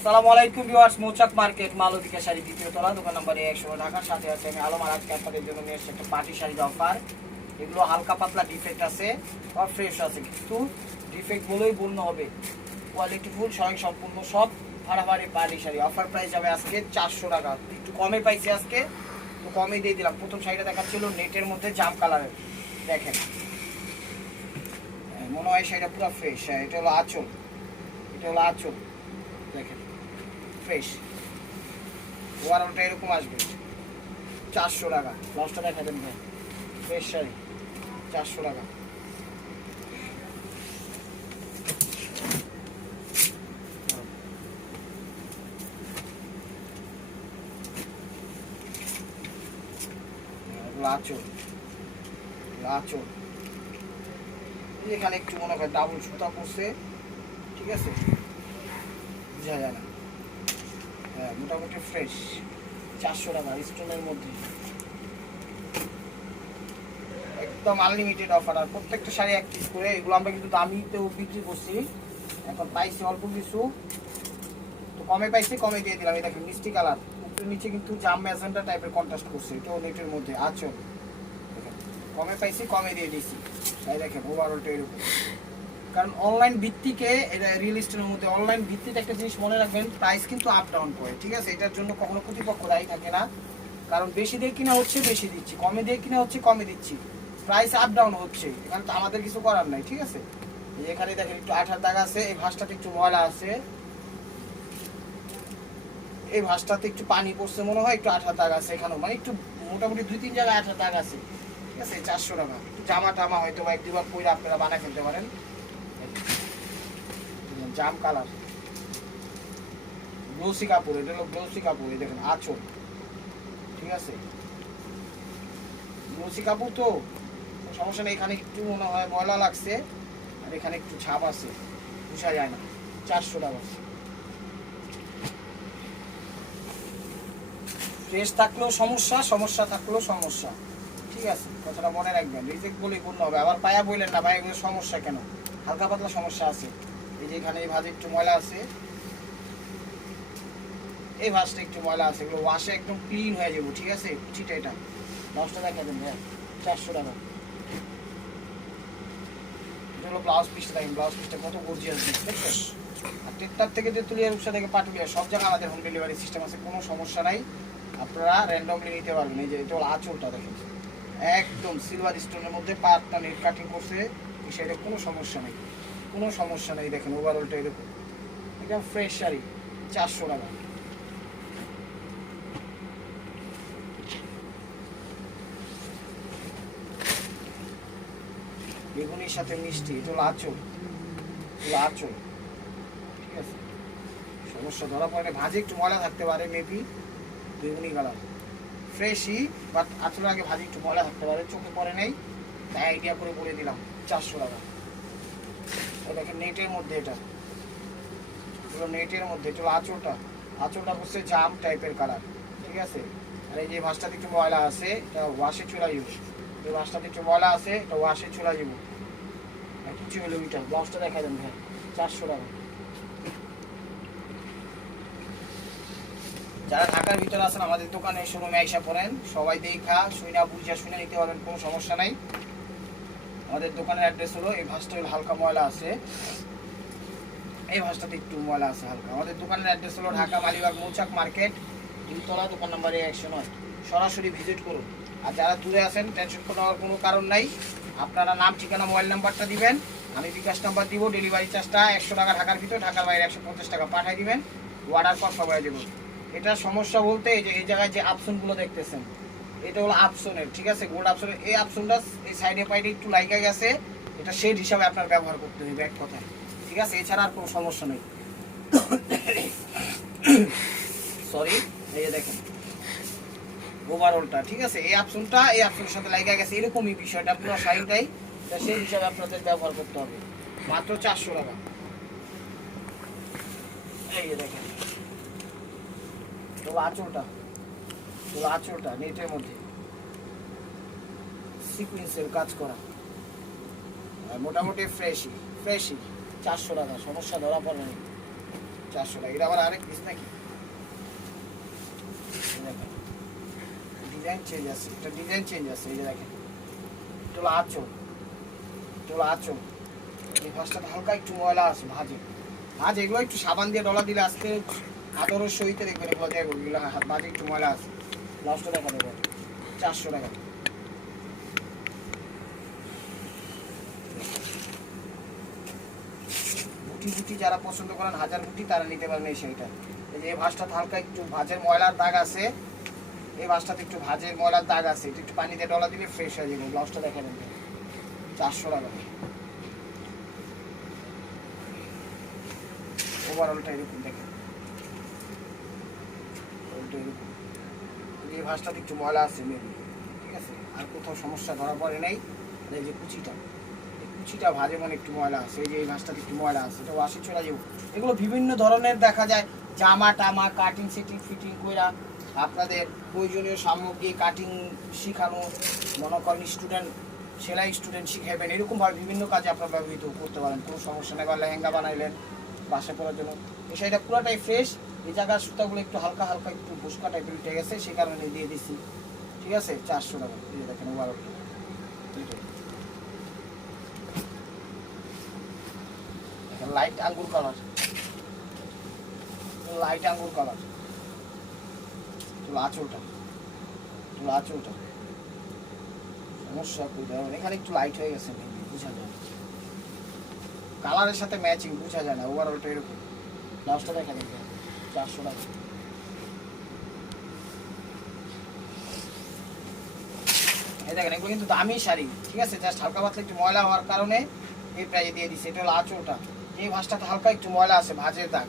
আসসালামু আলাইকুম ভিউয়ার্স, মৌচাক মার্কেট মালবিকা শাড়ি দ্বিতীয় তলা, দোকান নম্বর 100, ঢাকার সাথে আছে আমি আলম। আর আজকে আপনাদের জন্য নিয়ে এসেছি একটা পার্টি শাড়ির অফার। এগুলো হালকা পাতলা ডিফেক্ট আছে আর ফ্রেশ আছে, কিন্তু ডিফেক্ট বলেই বলতে হবে, কোয়ালিটি ফুল স্বয়ং সম্পূর্ণ সব ফাড়াফাড়ি পার্টি শাড়ি। অফার প্রাইস যাবে আজকে 400 টাকা, একটু কমে পাইছি আজকে, তো কমে দিয়ে দিলাম। প্রথম শাড়িটা দেখাচ্ছিল নেটের মধ্যে জাম কালারের, দেখেন মনে হয় শাড়িটা পুরো ফ্রেশ। এটা হলো আঁচল, এটা হলো আঁচল, দেখেন ফ্রেশ। ওয়ারেন্টি এরকম আসবে 400 টাকা। লসটা দেখা দেন ভাই, ফ্রেশ শাড়ি 400 টাকা। লাচল লাচল এখানে একটু মনে হয় ডাবল সুতা করছে, ঠিক আছে, বোঝা যায় না। হ্যাঁ, মোটামুটি ফ্রেশ 400 টাকা স্টোনের মধ্যে, একদম আনলিমিটেড অফার। আর প্রত্যেকটা শাড়ি এক পিস করে, এগুলো আমরা কিন্তু দামিতেও বিক্রি করছি, এখন পাইছি অল্প কিছু, তো কমে পাইছি, কমে দিয়ে দিলাম। এই দেখেন মিষ্টি কালার, উপরে নিচে কিন্তু জাম ম্যাজেন্টা টাইপের কন্ট্রাস্ট করছে, এটাও নেটের মধ্যে আঁচল। দেখেন কমে পাইছি, কমে দিয়ে দিছি। তাই দেখেন ওভারঅলটা এরকম। কারণ অনলাইন ভিত্তিকে, এটা রিয়েল এস্টেটের মধ্যে অনলাইন ভিত্তিতে একটা জিনিস মনে রাখবেন, প্রাইস কিন্তু আপ ডাউন করে, ঠিক আছে। এটার জন্য কখনো প্রতিপক্ষ দায়ী থাকে না, কারণ বেশি দিয়ে কিনা হচ্ছে বেশি দিচ্ছি, কমে দিয়ে কিনা হচ্ছে কমে দিচ্ছি, প্রাইস আপ ডাউন হচ্ছে, এখানে তো আমাদের কিছু করার নাই, ঠিক আছে। এখানে দেখেন একটু আঠার দাগ আছে, এই ভাঁজটাতে একটু ময়লা আছে, এই ভাঁজটাতে একটু পানি পড়ছে মনে হয়, একটু আঠার দাগ আছে এখানেও, মানে একটু মোটামুটি 2-3 জায়গায় আঠার দাগ আছে, ঠিক আছে। 400 টাকা। জামা টামা হয়তো বা 1-2 বার পরে আপনারা বানায় ফেলতে পারেন। জাম কালার, গ্লোসি কাপড়, এটা হলো গ্লোসি কাপড়, এই দেখেন আঁচল, ঠিক আছে। গ্লোসি কাপড় তো সমস্যা নেই, এখানে একটু মনে হয় ময়লা লাগছে আর এখানে একটু ছাপ আছে, বোঝা যায় না। 400 টাকা। ফ্রেশ থাকলেও সমস্যা, সমস্যা থাকলেও সমস্যা, ঠিক আছে, কথাটা মনে রাখবেন। রিজেক্ট বলেই বলতে হবে, আবার পায়া বললেন না ভাই এগুলো সমস্যা কেন, হালকা পাতলা সমস্যা আছে। এই যে এখানে এই ভাঁজে একটু ময়লা আছে, এই ভাঁজটা একটু ময়লা আছে, এগুলো ওয়াশে একদম ক্লিন হয়ে যাবো, ঠিক আছে। চিটা এটা দশটা দেখা দেন ভাই, 400 টাকা। এটা হলো ব্লাউজ পিসটা, দেখেন ব্লাউজ পিসটা কত গর্জিয়াস দেখছেন। আর টেকটার থেকে তেতুলিয়া, রূপসা থেকে পাটুলিয়া, সব জায়গায় আমাদের হোম ডেলিভারি সিস্টেম আছে, কোনো সমস্যা নাই, আপনারা র্যান্ডমলি নিতে পারবেন। এই যে এটা হলো আঁচলটা, দেখেন একদম সিলভার স্টোনের মধ্যে পাটটা নেট কাটিং করছে, এই সাইডে কোনো সমস্যা নেই, কোনো সমস্যা নেই। দেখেন ওভারঅলটা এরকম একদম ফ্রেশ শাড়ি, 400 টাকা। বেগুনির সাথে মিষ্টি, এটা হলো আঁচল, এগুলো আঁচল, ঠিক আছে। সমস্যা ধরা পড়ে, ভাজে একটু ময়লা থাকতে পারে মেবি, বেগুনি কালার ফ্রেশই, বাট আঁচলের আগে ভাজি একটু ময়লা থাকতে পারে, চোখে পড়ে নেই, তাই আইডিয়া করে বলে দিলাম 400 টাকা। দেখেন নেটের মধ্যে, এটা এগুলো নেটের মধ্যে, এটা হলো আঁচলটা, আঁচলটা হচ্ছে জাম টাইপের কালার, ঠিক আছে। আর এই যে ভাঁজটাতে একটু ময়লা আছে, এটা ওয়াশে চুলা যাবো, এই ভাঁজটাতে একটু ময়লা আছে, এটা ওয়াশে চুলা যাবো, আর কিছু হলো ওইটা। ব্লাউজটা দেখা দেন ভাই, 400 টাকা। যারা ঢাকার ভিতরে আছেন আমাদের দোকানে শোরুমে আইসা পড়েন, সবাই দেখা শুইনা বুঝা শুনে নিতে পারবেন, কোনো সমস্যা নাই। আমাদের দোকানের অ্যাড্রেস হলো, এই ভাঁজটা হলো হালকা ময়লা আছে, এই ভাঁজটাতে একটু ময়লা আছে হালকা। আমাদের দোকানের অ্যাড্রেস হলো ঢাকা মালিবাগ মৌচাক মার্কেট, 2 তলা, দোকান নাম্বার 109। সরাসরি ভিজিট করুন। আর যারা দূরে আছেন টেনশন করার কোনো কারণ নাই, আপনারা নাম, ঠিকানা, মোবাইল নাম্বারটা দিবেন, আমি বিকাশ নাম্বার দিব, ডেলিভারি চার্জটা 100 টাকা ঢাকার ভিতর, ঢাকার বাইরে 150 টাকা পাঠিয়ে দিবেন, অর্ডার কনফার্ম হয়ে যাবে। এটা সমস্যা বলতে এই যে এই জায়গায় যে আপশনগুলো দেখতেছেন, এটা হলো আপশনের, ঠিক আছে, গোল্ড আপশনের। এই আপশনটা এই সাইডে পাইডে একটু লাইগা গেছে, এটা শেড হিসাবে আপনার ব্যবহার করতে হবে, এক কথায়, ঠিক আছে, এছাড়া আর কোনো সমস্যা নেই। সরি, এই যে দেখেন ওভারঅলটা, ঠিক আছে, এই আপশনটা এই আপশনের সাথে লাইগা গেছে, এরকমই বিষয়টা পুরো শাড়িটাই, সেই হিসাবে আপনাদের ব্যবহার করতে হবে। মাত্র 400 টাকা। এই যে দেখেন আঁচলটা, আঁচলটা নেটের মধ্যে সিকুয়েন্সের কাজ করা, মোটামুটি ফ্রেশই 400 টাকা, সমস্যা ধরা পড়ে না। 400 টাকা। এটা আবার আরেক পিস নাকি, ডিজাইন চেঞ্জ আছে, এটা ডিজাইন চেঞ্জ আছে। এই যে দেখেন এটা হলো আঁচল, এটা হলো আঁচল। এই ফার্স্টটা হালকা একটু ময়লা আছে ভাজে, এগুলো একটু সাবান দিয়ে ডলা দিলে আজকে আদরের সহিতে দেখবেন এগুলো দিয়ে এগুলো হাত ভাজে একটু ময়লা আছে। ব্লাউজটা দেখা দেবো 400 টাকা। বুটি বুটি যারা পছন্দ করেন হাজার বুটি তারা নিতে পারেন এই শাড়িটা। এই যে এই ভাঁজটাতে হালকা একটু ভাজের ময়লার দাগ আছে, এই ভাঁজটাতে একটু ভাজের ময়লার দাগ আছে, একটু পানিতে ডলা দিলে ফ্রেশ হয়ে যাবে। ব্লাউজটা দেখে নেন 400 টাকা। ওভারঅলটা এরকম দেখেন, এই ভাঁজটাতে একটু ময়লা আছে মেবি, ঠিক আছে, আর কোথাও সমস্যা ধরা পড়ে নাই। এই যে কুচিটা, এই কুচিটা ভাজে মানে একটু ময়লা আছে, এই যে এই ভাঁজটাতে একটু ময়লা আছে, এটা ওয়াশে চলে যাবো। এগুলো বিভিন্ন ধরনের দেখা যায় জামা টামা কাটিং সেটিং ফিটিং কইরা আপনাদের প্রয়োজনীয় সামগ্রী কাটিং শিখানো, মনে করেন স্টুডেন্ট সেলাই স্টুডেন্ট শিখাইবেন, এরকমভাবে বিভিন্ন কাজে আপনারা ব্যবহৃত করতে পারেন, কোনো সমস্যা নেই। বা লেহেঙ্গা বানাইলেন বাসা করার জন্য, এই শাড়িটা পুরোটাই ফ্রেশ। এই জায়গার সুতাগুলো একটু হালকা হালকা একটু বুসকা টাইপের উঠে গেছে, সেই কারণে দিয়ে দিচ্ছি, ঠিক আছে। 400 টাকা দিয়ে দেখেন ওভারঅল। লাইট আঙ্গুর কালার, লাইট আঙ্গুর কালার, আঁচলটা, আঁচলটা সমস্যা এখানে একটু লাইট হয়ে গেছে, বোঝা যায় কালারের সাথে ম্যাচিং বোঝা যায় না। ওভারঅলটা এরকম। ব্লাউজটা দেখা দেখবেন 400 টাকা। এই দেখেন এগুলো কিন্তু দামি শাড়ি, ঠিক আছে, জাস্ট হালকা পাতলা একটু ময়লা হওয়ার কারণে এই প্রাইজে দিয়ে দিচ্ছে। এটা হলো আঁচলটা, যে ভাঁজটাতে হালকা একটু ময়লা আছে ভাঁজের দাগ,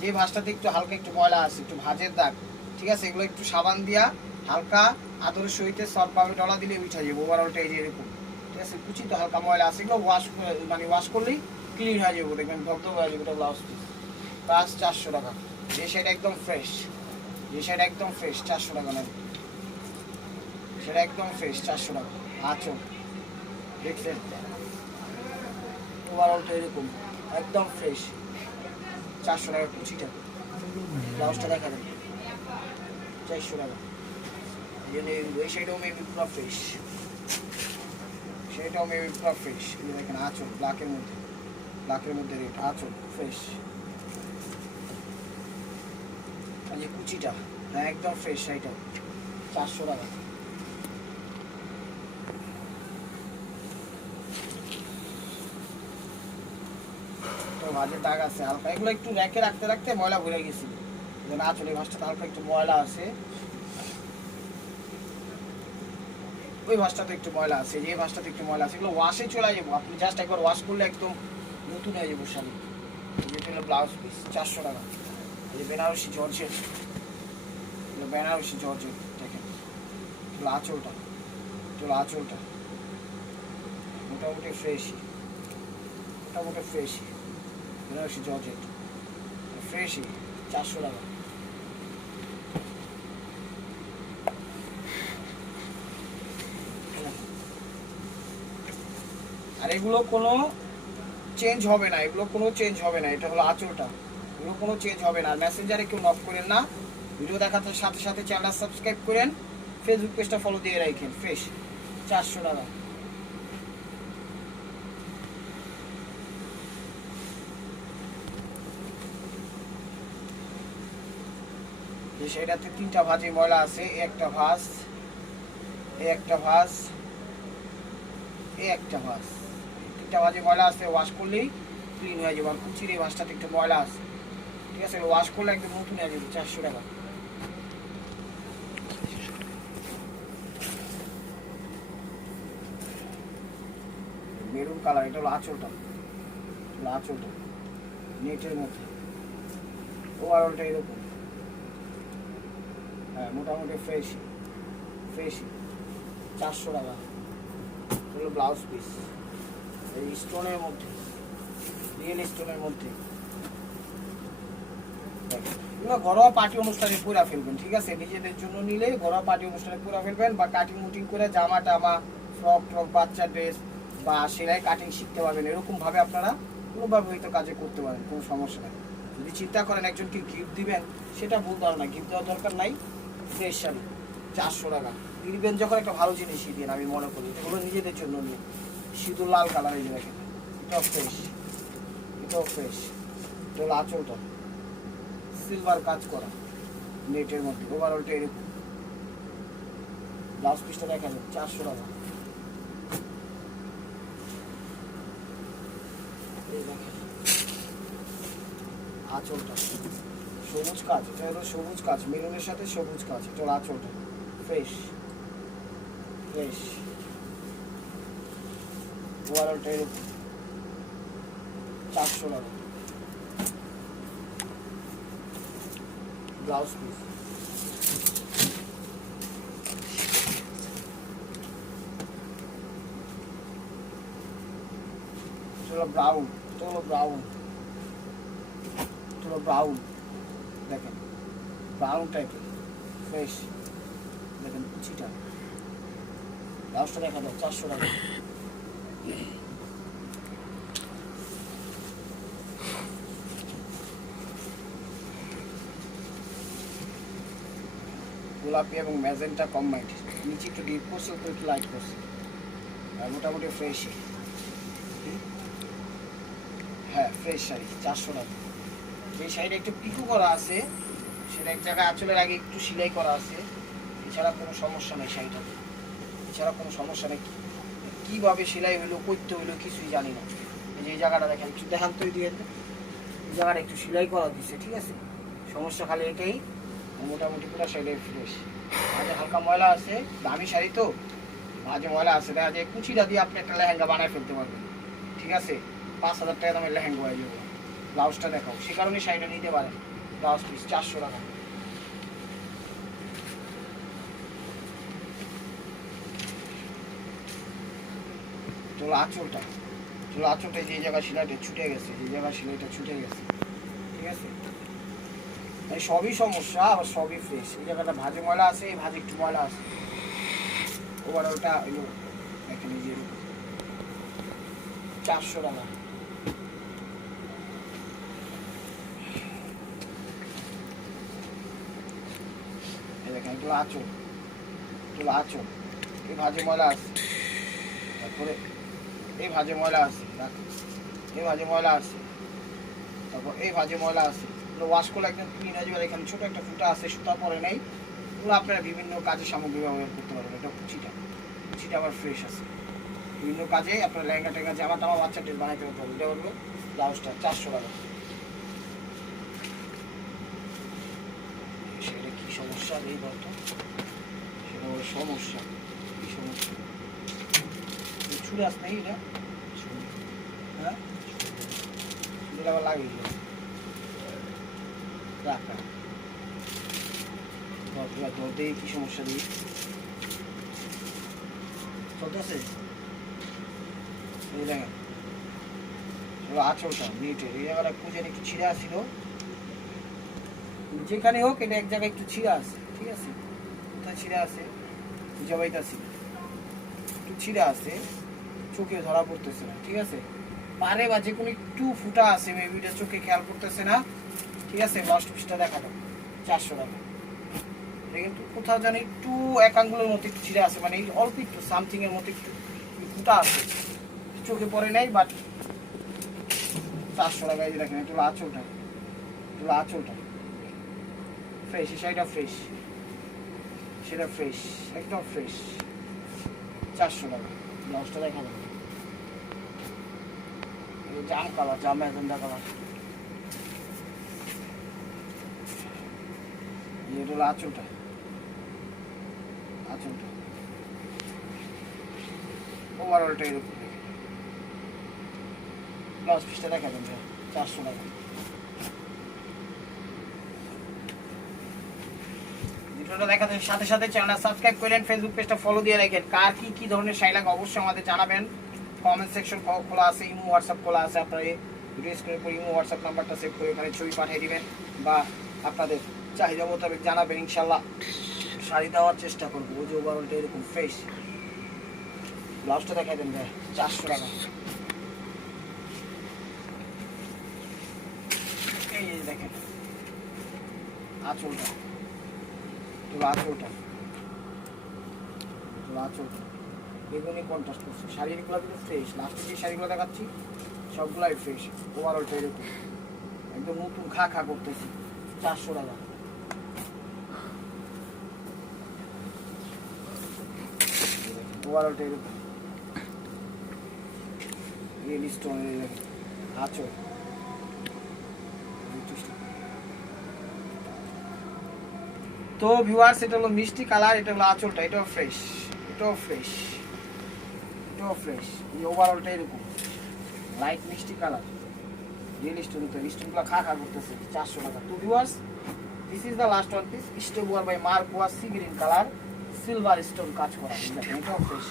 যে ভাঁজটাতে একটু হালকা একটু ময়লা আছে একটু ভাঁজের দাগ, ঠিক আছে, এগুলো একটু সাবান দিয়া হালকা আদরের সহিতে সফটভাবে ডলা দিলে উঠে যাবে। ওভারঅলটা এই যে এরকম, ঠিক আছে। কুচি তো হালকা ময়লা আছে, এগুলো ওয়াশ করলেই ক্লিন হয়ে যাবে, দেখবেন ধবধব হয়ে যাবে। এটা ব্লাউজ পিস প্রাইস 400 টাকা। যে শাড়িটা একদম ফ্রেশ, যে শাড়িটা একদম ফ্রেশ 400 টাকা নেবে, সেটা একদম ফ্রেশ 400 টাকা। আঁচল দেখছেন, ওভারঅলটা এরকম একদম ফ্রেশ 400 টাকা কুচিটা। ব্লাউজটা দেখা দেন 400 টাকা। এই শাড়িটাও মেবি পুরো ফ্রেশ, সেটাও মেবি পুরো ফ্রেশ। এই দেখেন আঁচল ব্ল্যাকের মধ্যে, ব্ল্যাকের মধ্যে রেড, আঁচল ফ্রেশ। আর যে কুচিটা হ্যাঁ একদম ফ্রেশ, শাড়িটা 400 টাকা। ভাজের দাগ আছে হালকা, এগুলো একটু র্যাকে রাখতে রাখতে ময়লা ভরে গেছিল, আঁচলে ভাঁজটাতে হালকা একটু ময়লা আছে, ওই ভাঁজটাতে একটু ময়লা আছে, যে ভাঁজটাতে একটু ময়লা আছে, এগুলো ওয়াশে চলে যাবো। আপনি জাস্ট একবার ওয়াশ করলে একদম নতুন হয়ে যাবো শাড়ি। যেটা হলো ব্লাউজ পিস 400 টাকা। এই যে বেনারসি জর্জেট, বেনারসি জর্জেট দেখেন, এগুলো আঁচলটা, এগুলো আঁচলটা মোটামুটি ফ্রেশই, মোটামুটি ফ্রেশই বেনারসি জর্জেট ফ্রেশই 400 টাকা। আর এগুলো কোনো চেঞ্জ হবে না, এগুলো কোনো চেঞ্জ হবে না। এটা হলো আঁচলটা, এগুলো কোনো চেঞ্জ হবে না। আর মেসেঞ্জারে কেউ নক করেন না, ভিডিও দেখাতে সাথে সাথে চ্যানেলটা সাবস্ক্রাইব করেন, ফেসবুক পেজটা ফলো দিয়ে রাখেন। ফ্রেশ 400 টাকা। সেটাতে 3টা ভাজি ময়লা আছে, একটা ভাঁজ, একটা ভাঁজ, একটা ভাঁজ, 3টা ভাজি ময়লা আছে, ওয়াশ করলেই ক্লিন হয়ে যাবে। আর কুচির এই ভাঁজটাতে একটু ময়লা আছে, ঠিক আছে, ওয়াশ করলে একদম নতুন হয়ে যাবে। 400 টাকা। মেরুন কালার, এটা হলো আঁচলটা, আঁচলটা নেটের মধ্যে, ওভারঅলটা এরকম, হ্যাঁ মোটামুটি ফ্রেশ, ফ্রেশই 400 টাকা। হলো ব্লাউজ পিস এই স্টোনের মধ্যে, রিয়েল স্টোনের মধ্যে, এগুলো ঘরোয়া পার্টি অনুষ্ঠানে পুরা ফেলবেন, ঠিক আছে, নিজেদের জন্য নিলে ঘরোয়া পার্টি অনুষ্ঠানে পুরা ফেলবেন, বা কাটিং মুটিং করে জামা টামা ফ্রক ট্রক বাচ্চার ড্রেস বা সেলাই কাটিং শিখতে পারবেন, এরকম ভাবে আপনারা কোনো ব্যবহৃত কাজে করতে পারেন, কোনো সমস্যা নেই। যদি চিন্তা করেন একজনকে গিফট দিবেন, সেটা ভুল ধারণা, গিফট দেওয়ার দরকার নাই। ফ্রেশ শাড়ি 400 টাকা দিবেন যখন একটা ভালো জিনিসই দিন, আমি মনে করি এগুলো নিজেদের জন্য নিয়ে। সিঁদুর লাল কালার, এই যে দেখেন, এটাও ফ্রেশ, এটাও ফ্রেশ। এটা হলো আঁচলটা, সিলভার কাজ করা নেটের মধ্যে, ওভারঅলটা এরকম। ব্লাউজ পিসটা দেখা যায় 400 টাকা। আঁচলটা সবুজ কাজ, এটা হলো সবুজ কাজ, মেরুনের সাথে সবুজ কাজ, এটা হলো আঁচলটা ফ্রেশ ফ্রেশ। ওভারঅলটা এরকম 400 টাকা। ব্লাউজ পিস ব্রাউন, এটা হলো ব্রাউন, এটা হলো ব্রাউন, দেখেন ব্রাউন টাইপের ফ্রেশ। দেখেন কুচিটা, ব্লাউজটা দেখা দাও 400 টাকা। গোলাপি এবং ম্যাজেন্টা কম্বাইন্ড, নিচে একটু ডিপ করছে, উপরে একটু লাইট করছে, আর মোটামুটি ফ্রেশ। হ্যাঁ ফ্রেশ শাড়ি 400 টাকা। যে শাড়িটা একটু পিকু করা আছে, সেটা এক জায়গায় আঁচলের আগে একটু সেলাই করা আছে, এছাড়া কোনো সমস্যা নেই শাড়িটাতে, এছাড়া কোনো সমস্যা নেই। কীভাবে সেলাই হইলো, করতে হইলো কিছুই জানি না। এই যে এই জায়গাটা দেখেন, একটু দেখান তো, দিয়ে এই জায়গাটা একটু সেলাই করা দিচ্ছে, ঠিক আছে। সমস্যা খালি এটাই, মোটামুটি পুরো শাড়িটাই ফ্রেশ। মাঝে হালকা ময়লা আছে, দামি শাড়ি তো মাঝে ময়লা আছে, দেখা যায় কুচিটা দিয়ে আপনি একটা লেহেঙ্গা বানায় ফেলতে পারবেন, ঠিক আছে। 5000 টাকা দামের লেহেঙ্গা হয়ে যাবে। ব্লাউজটা দেখাও, সে কারণে শাড়িটা নিতে পারেন। ব্লাউজ পিস 400 টাকা। চলো আঁচলটা, চলো আঁচলটা যে জায়গায় সেলাইটা ছুটে গেছে, যে জায়গায় সেলাইটা ছুটে গেছে, ঠিক আছে। এই সবই সমস্যা, আবার সবই ফ্রেশ। এই জায়গাটা ভাজে ময়লা আছে, এই ভাজে একটু ময়লা আছে, ওভারঅলটা এলো এখানে যে 400 টাকা। দেখেন এগুলো আঁচল, এগুলো আঁচল, এই ভাজে ময়লা আছে, তারপরে এই ভাজে ময়লা আছে, এই ভাজে ময়লা আছে, তারপর এই ভাজে ময়লা আছে। এগুলো ওয়াশ করলে একদম ক্লিন হয়ে যাবে। এখানে ছোটো একটা ফুটা আছে, সুতা পরে নেই, এগুলো আপনারা বিভিন্ন কাজে সামগ্রী ব্যবহার করতে পারবেন। এটা কুচিটা, কুচিটা আবার ফ্রেশ আছে, বিভিন্ন কাজে আপনার লেহেঙ্গা টেঙ্গা জামা টামা বাচ্চা ড্রেস বানাইতে পারবেন। এটা হলো ব্লাউজটা 400 টাকা। সেটা কী সমস্যা এই ঘরটা, সেটা হলো সমস্যা, কী সমস্যা, ছুড়ে আস নাই এটা, হ্যাঁ এটা আবার লাগিয়ে দিল, রাখা ধর দিয়ে কী সমস্যা দিই চলতেছে। এই দেখেন আঁচলটা নেটের এই জায়গাটা কুচের একটু ছিঁড়া ছিল, যেখানে হোক এটা এক জায়গায় একটু ছিঁড়া আছে, ঠিক আছে। কোথায় ছিঁড়া আছে জবাইতাছি, একটু ছিঁড়া আছে, চোখে ধরা পড়তেছে না, ঠিক আছে। পারে বা যে কোনো একটু ফুটা আছে, মেবি এটা চোখে খেয়াল করতেছে না, ঠিক আছে। ব্লাউজ পিসটা দেখা দাও 400 টাকা। এটা কিন্তু কোথাও জানি একটু এক আঙ্গুলের মতো একটু ছিঁড়া আছে, মানে অল্প একটু সামথিং এর মতো একটু ফুটা আছে, চোখে পড়ে নাই, বাট 400 টাকা। এই দেখেন এটা আঁচলটা, এটা আঁচলটা ফ্রেশ, এই শাড়িটা ফ্রেশ, সেটা ফ্রেশ, একদম ফ্রেশ 400 টাকা। ব্লাউজটা দেখা যাবে জাম কালার, জাম ম্যাজেন্ডা কালার। এটা হলো আঁচলটা, আঁচলটা ওভারঅলটা এরকম। ব্লাউজ পিসটা দেখাবেন 400 টাকা। ভিডিওটা দেখাতে সাথে সাথে চ্যানেল সাবস্ক্রাইব করেন, ফেসবুক পেজটা ফলো দিয়ে রাখেন। কার কি ধরনের শাড়ি লাগে অবশ্যই আমাদের জানাবেন। কমেন্ট সেকশন খোলা আছে, ইমো হোয়াটসঅ্যাপ খোলা আছে। আপনারা ভিডিও স্ক্রিনে পর ইমো হোয়াটসঅ্যাপ নাম্বারটা সেভ করে ওখানে ছবি পাঠিয়ে দিবেন বা আপনাদের চাহিদা মোতাবেক জানাবেন, ইনশাল্লাহ শাড়ি দেওয়ার চেষ্টা করবো। ওই যে ওভারঅলটা এরকম ফ্রেশ। ব্লাউজটা দেখাই দেন ভাই 400 টাকা। এই যে দেখেন আঁচলটা, আঁচলটা বেগুনি কন্ট্রাস্ট করছে। শাড়িগুলো কিন্তু ফ্রেশ, লাস্টে যে শাড়িগুলো দেখাচ্ছি সবগুলাই ফ্রেশ। ওভারঅলটা এরকম একদম নতুন খা করতেছি। 400 টাকা। ওভারঅলটা এরকম রিয়েল স্টোন আঁচল। তো ভিউয়ার্স, এটা হলো মিষ্টি কালার, এটা হলো আঁচলটা, এটাও ফ্রেশ, এটাও ফ্রেশ, এটাও ফ্রেশ। এই ওভারঅলটা এরকম লাইট মিষ্টি কালার রিয়েল স্টোন। তো স্টোনগুলো খা করতেছে। 400 টাকা। তো viewers, this is the last one piece, stove ware by মার্কোয়া sea green colour, silver stone কাজ করা। এটাও ফ্রেশ।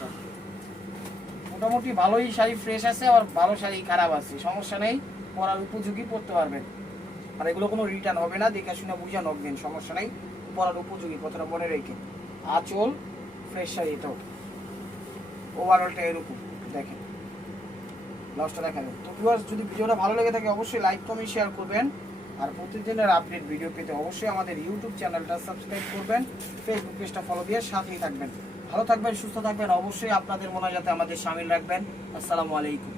মোটামুটি ভালোই শাড়ি ফ্রেশ আছে, আবার ভালো শাড়ি খারাপ আছে, সমস্যা নেই, পরার উপযোগী পড়তে পারবেন। আর এগুলো কোনো রিটার্ন হবে না, দেখে শুনে বুঝে নকবেন, সমস্যা নেই, পরার উপযোগী, কথাটা মনে রেখে। আঁচল ফ্রেশ শাড়ি, এটাও ওভারঅলটা এরকম দেখেন। লসটা দেখাবেন। তো ভিউয়ার্স, যদি ভিডিওটা ভালো লেগে থাকে অবশ্যই লাইক কমেন্ট শেয়ার করবেন। আর প্রতিদিনের আপডেট ভিডিও পেতে অবশ্যই আমাদের ইউটিউব চ্যানেলটা সাবস্ক্রাইব করবেন, ফেসবুক পেজটা ফলো দিয়ে সাথেই থাকবেন। ভালো থাকবেন, সুস্থ থাকবেন, অবশ্যই আপনাদের মনে যাতে আমাদের শামিল রাখবেন। আসসালামু আলাইকুম।